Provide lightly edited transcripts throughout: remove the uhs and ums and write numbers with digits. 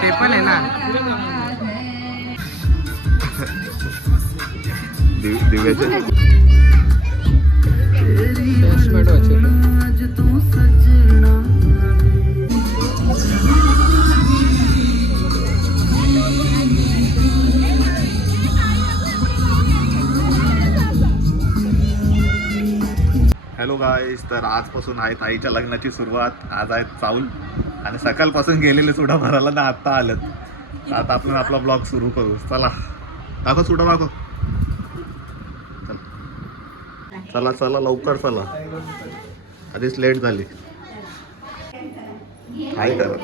ते पण आहे ना. दिव्याचे हॅलो गाईस, तर आजपासून आहे ताईच्या लग्नाची सुरुवात. आज आहे चाऊल आणि सकाळपासून गेलेले सुडा भरायला ना आत्ता आलं. आता आपण आपला ब्लॉग सुरू करू. चला दाखव सुडा दाखव. चला चला लवकर चला, आधीच लेट झाली. हाय करा.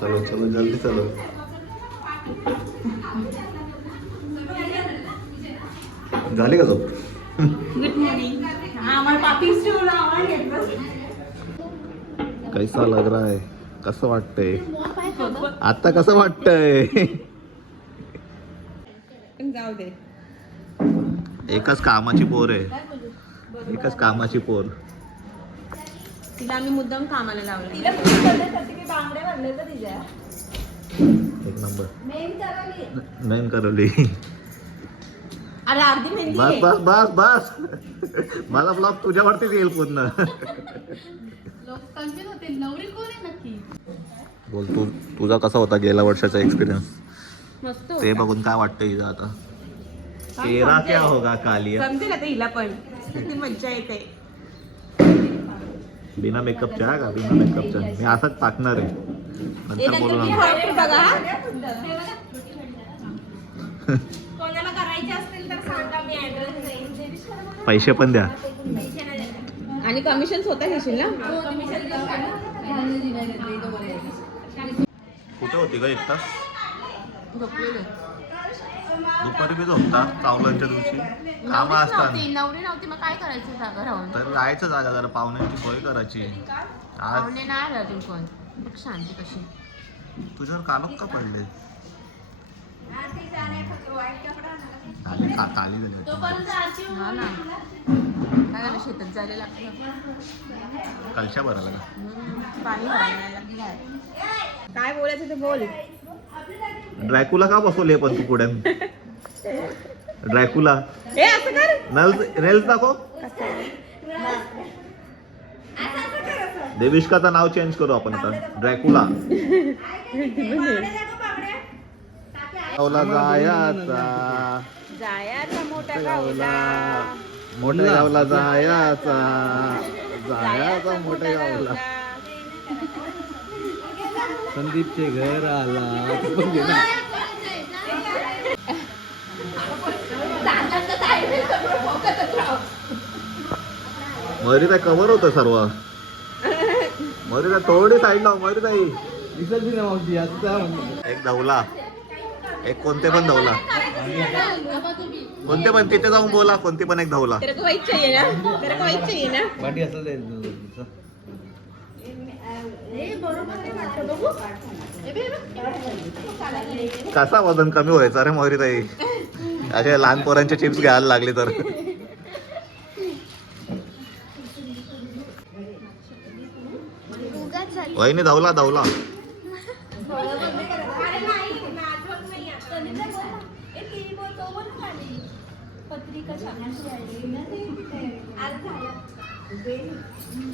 चलो चलो जल्दी चलो. झाली का झोप? Good morning. आम्हाला पापीच ठेवला कैसा लग रहा है? कसं वाटतंय आता? कसं वाटतंय? जाऊ दे. एकच कामाची पोर आहे, एकच कामाची पोर. तिला आम्ही मुद्दाम कामाला लावलं. एक नंबर मेन करवली. अरे अर्धी मेहंदी बस आहे. बस बस बस. मला ब्लॉग तुझ्यावरतीच येईल पूर्ण. बोल तू, तुझा कसा होता गेल्या वर्षाचा एक्सपिरियन्स? मस्त ते बघून काय वाटतं हिला आता? तेरा क्या होगा कालिया? समजेल आता हिला पण किती मज्जा येते. बिना मेकअपच्या का? बिना मेकअपच्या मी असाच टाकणार आहे, नंतर बोलू नंतर. बघा कोणाला करायचे असतील तर सांगा, मी ऍड्रेस देईन. पैसे पण द्या. आणि कमिशन स्वतः घेशील ना? कुठे होती का एक तास? झोपलेले. दुपारी बी झोपता चावलांच्या दिवशी? कामं असतात नवरी नव्हती, मग काय करायचं जागा राहून? तर जायचं जागा जरा पाहुण्यांची सोय करायची. आज पाहुणे नाही आले अजून कोण. बघ शांती कशी. तुझ्यावर कालोख का पडले? आली झाली. हा ना, काय झालं शेतात जायला लागतं. कलशा भरायला का? पाणी भरायला लागलं. काय बोलायचं ते बोल. ड्रॅकुला का बसवले पण तू पुढे? ड्रॅकुला ए असं कर. नेल्स दाखव. देविष्काचं नाव चेंज करू आपण आता, ड्रॅकुला. जायाचा मोठा गावला. मोठ्या गावला जायाचा, जायाचा मोठ्या गावला. संदीपचे घर आला. मयुरीताई कव्हर होतं सर्व. मयुरीताई थोडी साईड लाव. मयुरीताई दिसत बी ना मावशी आता म्हणतो. एक धवला, एक कोणते पण धवला, कोणते पण तिथे जाऊन बोला. कोणती पण एक धवला. तेरे को वाइट चाहिए ना? तेरे को वाइट चाहिए ना? पाठी असेल ते. कसा वजन कमी व्हायचा रे मयुरीताई? अशा लहान पोरांचे चिप्स घ्यायला लागले तर. वहिनी धावला धावला.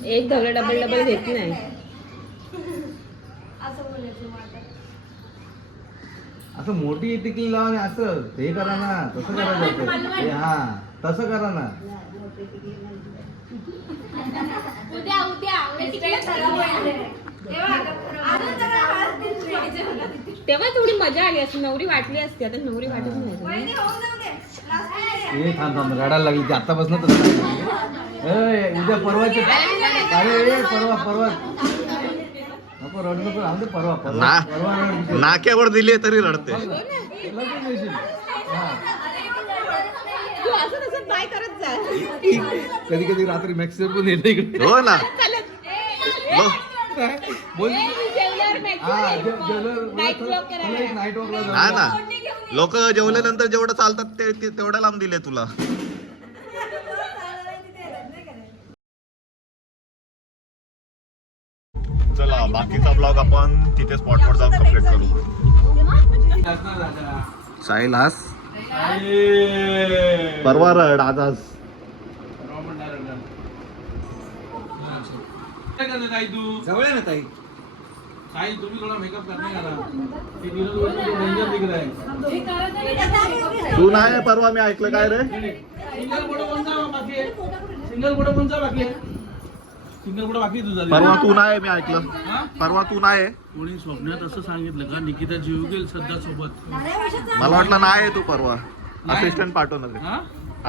एक धवला डबल डबल घेतली नाही. असं मोठी टिकली लावा आणि असं हे करा ना, तसं करायचं. हा तसं करा ना. तेव्हा थोडी मजा आली असती. नवरी वाटली असती. आता नवरी वाटत नाही. हे थांब थांब रडायला लागली ती आतापासून. उद्या परवाचे. अरे परवा नको रड नको. राहू दे परवा. परवा नाक्यावर दिली तरी रडते. कधी कधी रात्री मॅक्सिमम पण येते इकडे. हो ना. बोल. नाईट वॉकला हा ना, लोक जेवल्यानंतर जेवढं चालतात ते तेवढ्या लांब दिले तुला. बाकीचा ब्लॉग आपण तिथे स्पॉटवर जाऊन कम्प्लीट करू. साहिल हास परवा रड आज जवळ आहे ना ताई. साहिल तुम्ही थोडा मेकअप करणे करा. ते डेंजर दिख रहा है. तू नाही परवा मी ऐकलं काय रे. सिंगल फोटो कोणता बाकी आहे? सिंगल फोटो कोणता बाकी आहे? सिंगल फोटो बाकी आहे तुझा. परवा तू नाही मी ऐकलं. हा? परवा तू नाही. कोणी स्वप्नात असं सांगितलं का निकिता जीव गेल सध्या सोबत. मला वाटलं नाही तू परवा. नाही. असिस्टंट पाठवणार आहे. हा?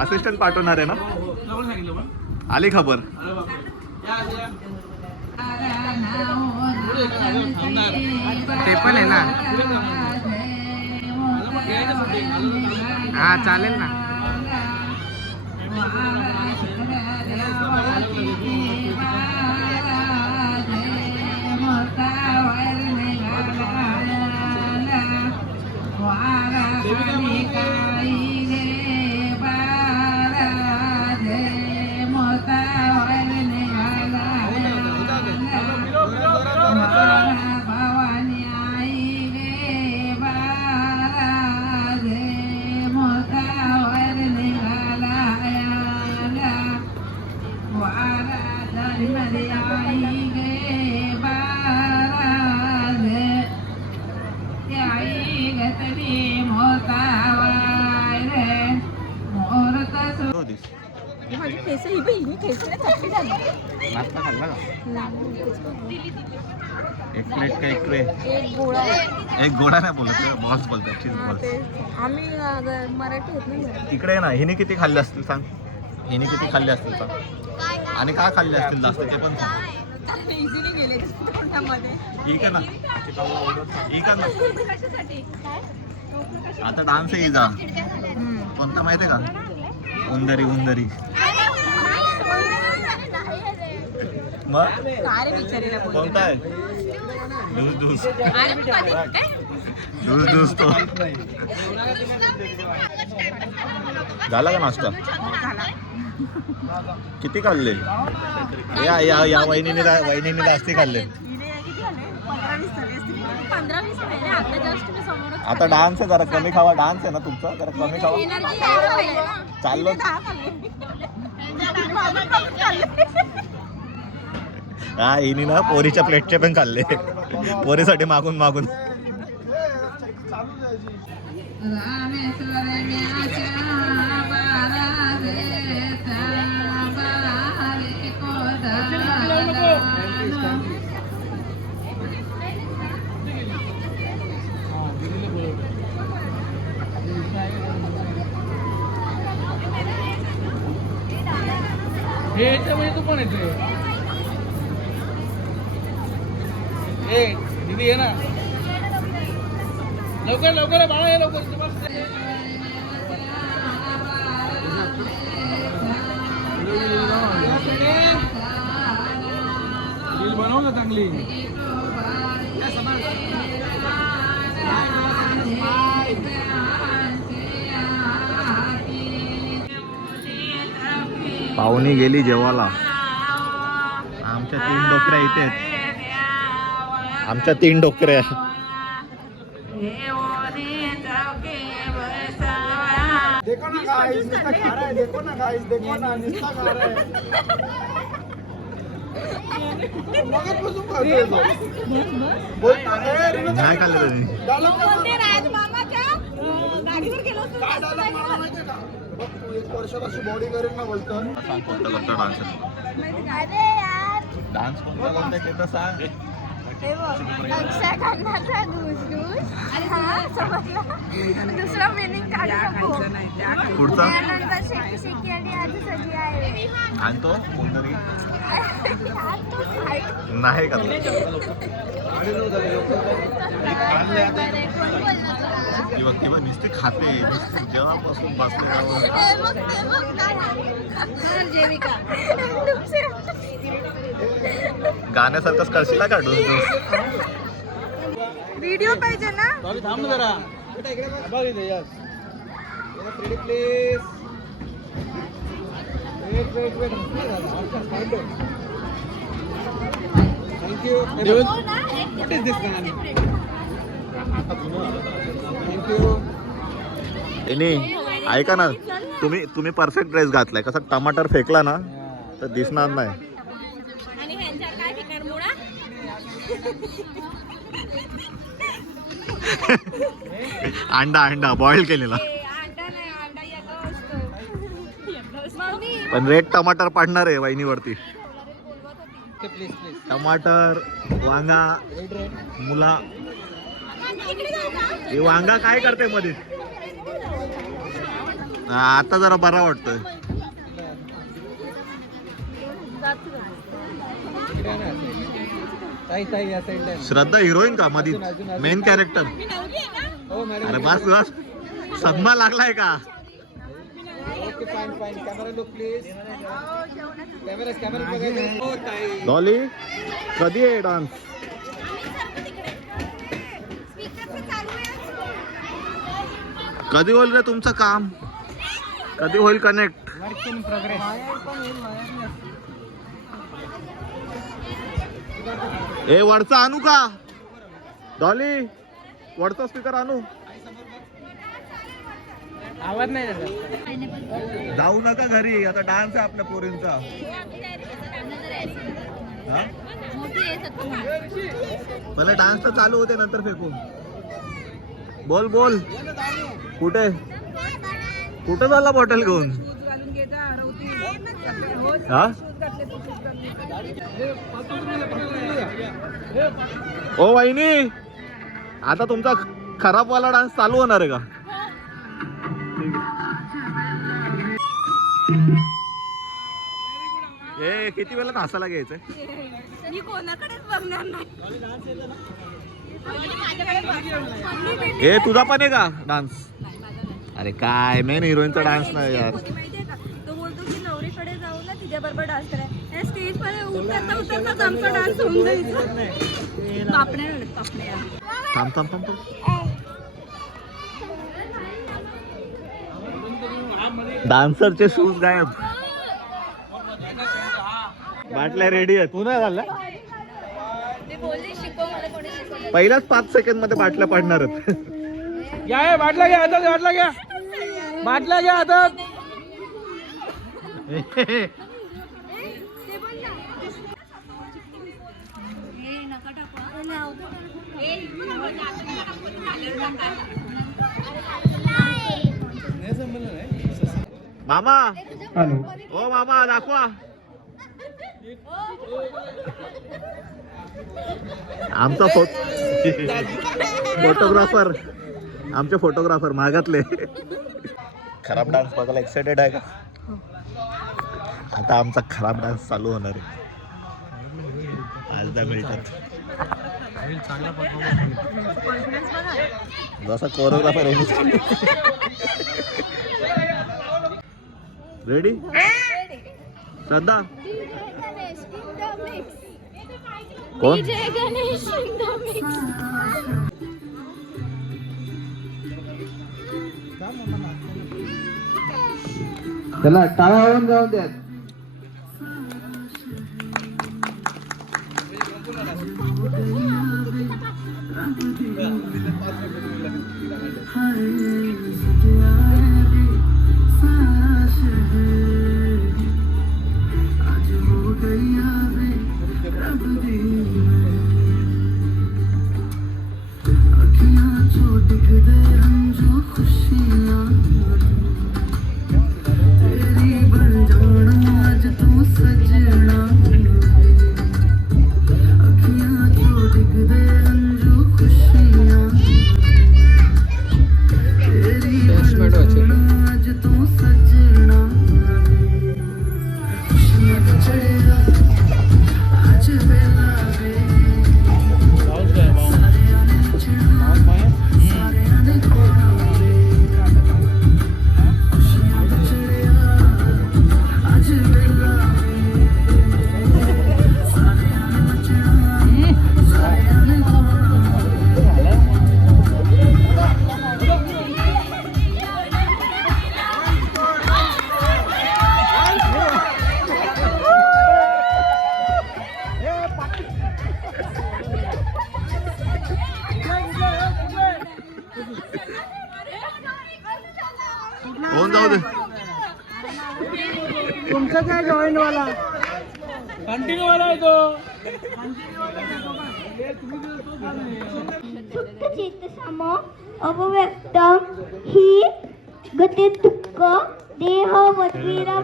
असिस्टंट पाठवणार आहे ना. हो, हो. कोण सांगितलं मग? आली खबर. अरे बापरे. या, या. पुढे एका जागेवर थांबणार. ते पण आहे ना. पुढे थांबणार. मला मग घ्यायचं होते. मला तर थांबणार. हा चालेल ना. माझी केस ही बहिणी केस थपकी झाली. नाश्ता खाल्ला का? एक प्लेट का एक ट्रे. एक गोळा एक गोडा नाही बोलत बॉल्स बोलतात. चीज बॉल्स. आम्ही मराठी येत नाही जरा. इकडे आहे ना. हिने किती खाल्ले असतील सांग. हिने किती खाल्ले असतील सांग. आणि काय खाल्ले असतील जास्त ते पण सांग. इझिली गेले तोंडामध्ये. ठीक आहे ना. ठीक आहे ना. कशासाठी? आता डान्स आहे जा. कोणता माहिती आहे का. उंदरी उंदरी. मग काय बिचारीला बोल. कोणता आहे. ज्यूस ज्यूस ज्यूस ज्यूस तो झाला का नाश्ता. किती खाल्ले. या या या वहिनीने जास्ती खाल्ले. 15-20 महिने आता जस्ट मी समोरच आता डान्स आहे जरा कमी खावा. डान्स आहे ना तुमचा जरा कमी खावा. एनर्जी चाललो. हा हिने ना पोरीच्या प्लेटचे पण खाल्ले. पोरीसाठी मागून मागून. हे याच्यामध्ये तू पण येते. ए दीदी ये ना. लवकर लवकर बाळा ये लवकर. रील बनव ना चांगली. पाहुणी गेली जेवायला. आमच्या 3 डोकऱ्या इथे आहेत. आमच्या 3 डोकऱ्या. देखो ना गाइस निस्ता खा रहा है. देखो ना गाइस देखो ना निस्ता खा रहा है. मगाचपासून खातोय तो. बोलता ए रीना नाही खाल्लं त्यांनी. डायलॉग कोणते राजमामाच्या गाडीवर गेलो होतो. काय डायलॉग मला माहितीये का. बघ तू 1 वर्षात अशी बॉडी करेल ना बोलतो. सांग कोणता कोणता डान्स आहे. अरे यार डान्स कोणता कोणता आहे ते तर सांग. हे बघ अक्षय खन्नाचा धुसधुस. हा समजला. दुसरा मिनिंग काढू नको. पुढचा त्यानंतर शेकी शेकी आणि आधी सजी आहे. आणि तो कोणतरी यार तो काय नाही का तो? किंवा नुसते खाते नुसते जेव्हापासून बसले गाण्यासारखंच करशील ना का डोस. व्हिडिओ पाहिजे ना. थांब ना जरा. बघ इथे यस. प्लीज. वेट. ऐका ना, तुम्ही परफेक्ट ड्रेस घातलाय. कसा टमाटर फेकला ना तर दिसणार नाही. आणि ह्यांच्या काय ठिकाण मुळा अंडा बॉईल केलेला. अंडा नाही, अंडा येतो असतो. मम्मी पण रेड टमाटर पाडणार आहे वहिनीवरती. प्लीज प्लीज टमाटर, वांगा, मुला. इकडे जाऊ का? हे वांगा काय करते मध्ये? हा, आता जरा बरा वाटतोय. ताई या साईडला श्रद्धा हिरोईन का मध्ये मेन कॅरेक्टर? मी नव्हती आहे का? हो मॅडम. अरे बस सदमा लागलाय का? Okay fine camera look please. Camera बघायचं. हो ताई. डॉली कधी आहे डान्स? स्पीकरचं चालू आहे. कधी होईल रे तुमचं काम? कधी होईल कनेक्ट? Work in progress. ए वरचा आणू का डॉली? वरचा स्पीकर आणू? आवाज नाही येत. जाऊ नका घरी, आता डान्स आहे आपल्या पोरींचा. हा? पहिले डान्स तर चालू होते, नंतर फेकू. बोल कुठे झाला बॉटल घेऊन? हा? ओ वहिनी, आता तुमचा खराब वाला डान्स चालू होणार आहे का? ए किती वेळा हसायला घ्यायचंय? मी कोणाकडेच बघणार नाही. ए तुझा पण आहे का डान्स? अरे काय मेन हिरोईनचा डान्स नाही यार. माहितीये का, तो बोलतो की नवरीकडे जाऊ ना तिच्या बरोबर डान्स करायला. स्टेज वर उतरताच आमचा डान्स होऊन जायचा. पापण्या थांब डान्सरचे शूज गायब. बाटल्या रेडी आहेत. पुन्हा झालं मी बोलली शिकव मला कोणी शिकवलं. पहिल्याच 5 सेकंड मध्ये बाटल्या पडणार आहेत. या बाटला घ्या हातात. बाटला घ्या हातात. मामा ओ मामा दाखवा. आमचा फोटोग्राफर मागातले. खराब डान्स बघायला एक्साइटेड आहे का? आता आमचा खराब डान्स चालू होणार आहे. आज दा मिळतात जसा कोरिओग्राफर आहे. रेडी श्रद्धा? कोण? जय गणेश in the mix. चला टाळा होऊन जाऊन द्या. सजना जाऊ दे. तुमचं काय जॉईन वाला कंटिन्यू वाला आहे तो चित्तसम अव्यक्त ही गती दुःख देह वद्वीरा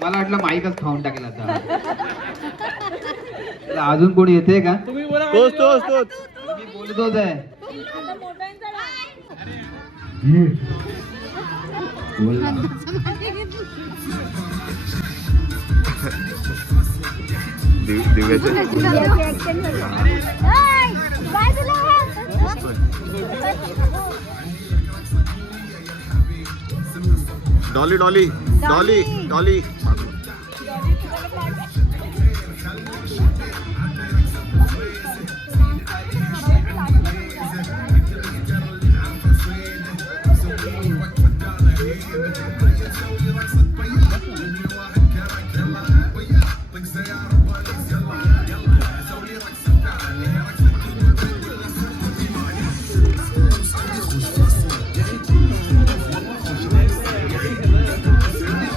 मला वाटलं माईकच खाऊन टाकेल आता. अजून कोणी येते का? तुम्ही बोला तोच मी बोलतोच आहे. बोल ना. दिव्याचे डॉली डॉली डॉली डॉली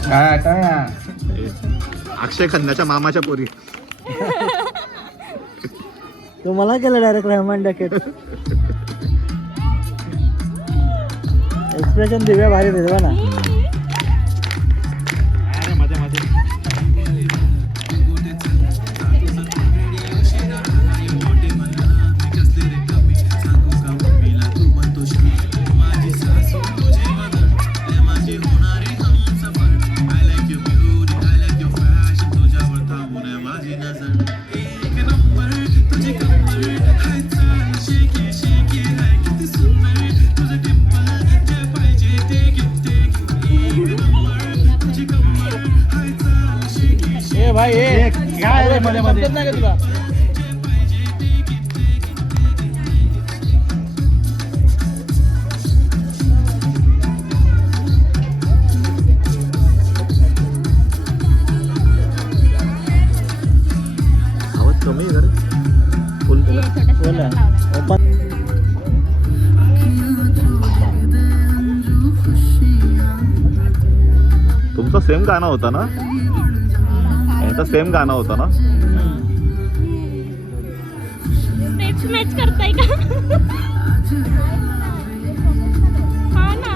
काय अक्षय खन्नाच्या मामाच्या पोरी. तो मला केलं डायरेक्ट रहमान डकेट एक्सप्रेशन दिव्या भारी भेटवा ना. ए भाई ए काय रे मध्ये मध्ये नाही का तुला आवाज कमी आहे का रे? फुल केला. बोला ओपन तुमचा सेम गाणं होता ना? यांचा सेम गाणं होता ना? मॅच करताय का? हा ना.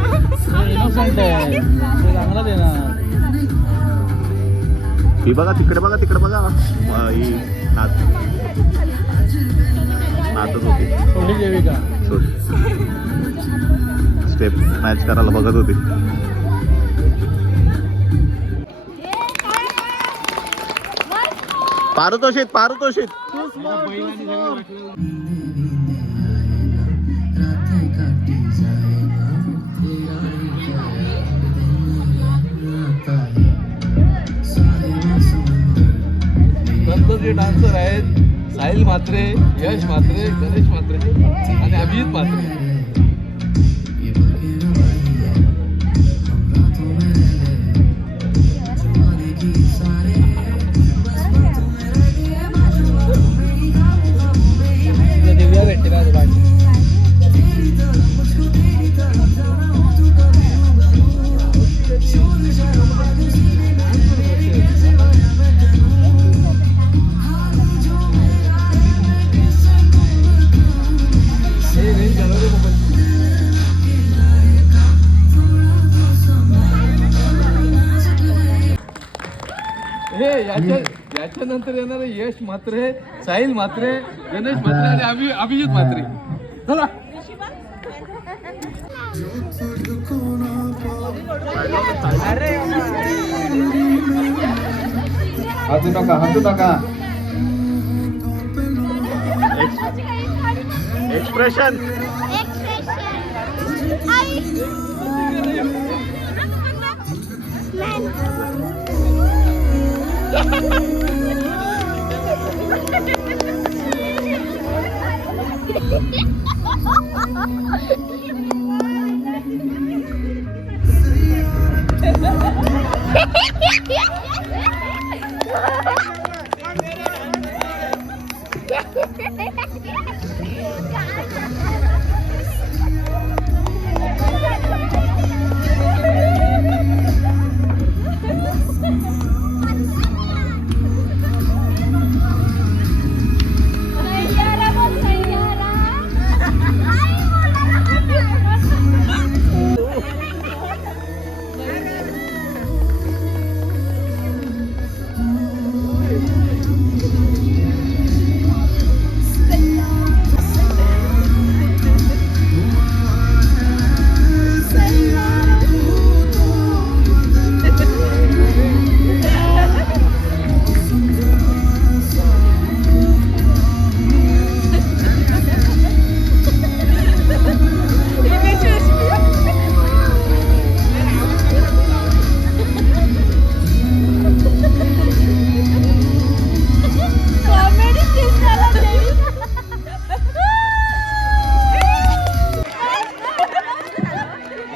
इनोसेंट आहे ते चांगला देणार. ही बघा तिकडे बघा ही नाचत होती. थोडी देविका स्टेप मॅच करायला बघत होती. पारितोषिक जे डान्सर आहेत साहिल म्हात्रे, यश म्हात्रे, गणेश म्हात्रे आणि अभिजित म्हात्रे. दिव्या भेटते का याच्यानंतर येणारे यश म्हात्रे, साहिल म्हात्रे, गणेश म्हात्रे आणि अभिजित म्हात्रे. चला हसू नका एक्सप्रेशन.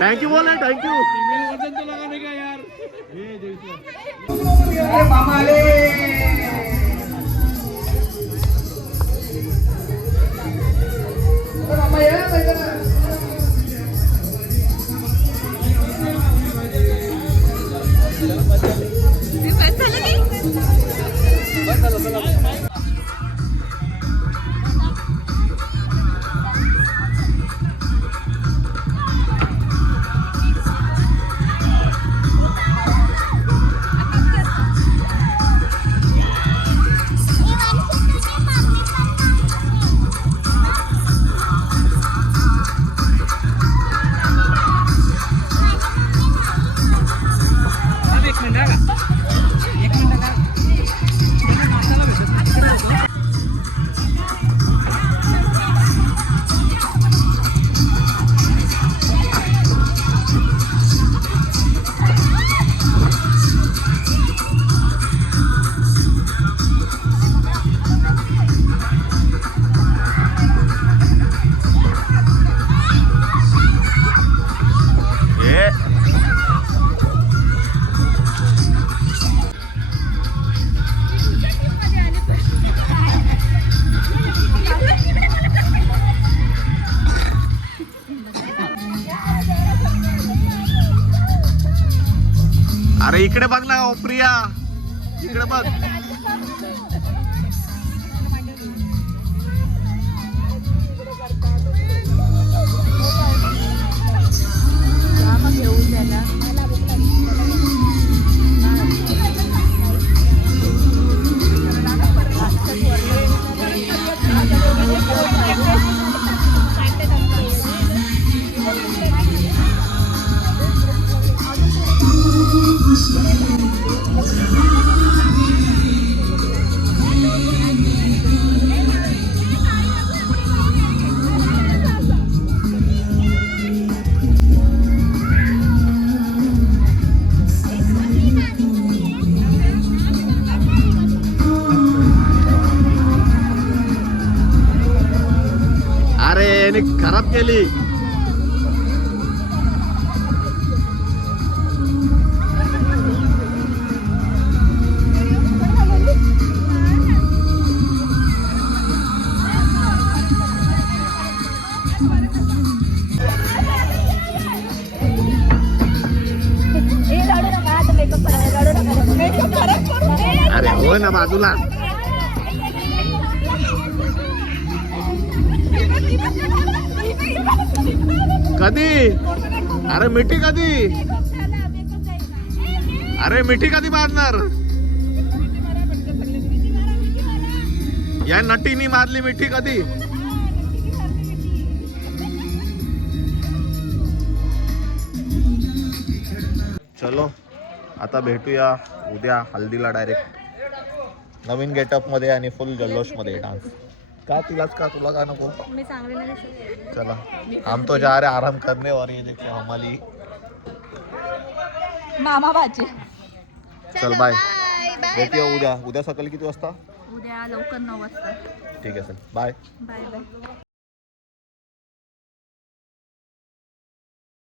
थँक्यू बोला थँक्यू. वजन तो लगाने का यार. हे देख. अरे इकडे बघ ना, ओ प्रिया इकडे बघ. अरे याने खराब केली. अरे हो ना बाजूला. कधी? अरे मिठी कधी? अरे मिठी कधी मारणार? या नटीनी मारली मिठी कधी? चलो आता भेटूया उद्या हल्दीला डायरेक्ट नवीन गेटअप मध्ये आणि फुल जल्लोष मध्ये डान्स. का तिलाच का, तुला का नको? मी चांगले नाही दिसत. चला हम तो जा रहे आराम करने और ये देखो हमारी. मामा बाचे. चल बाय. भेटूया उद्या. उद्या सकाळी किती वाजता? उद्या लवकर 9 वाजता. ठीक आहे चल बाय. Bye bye.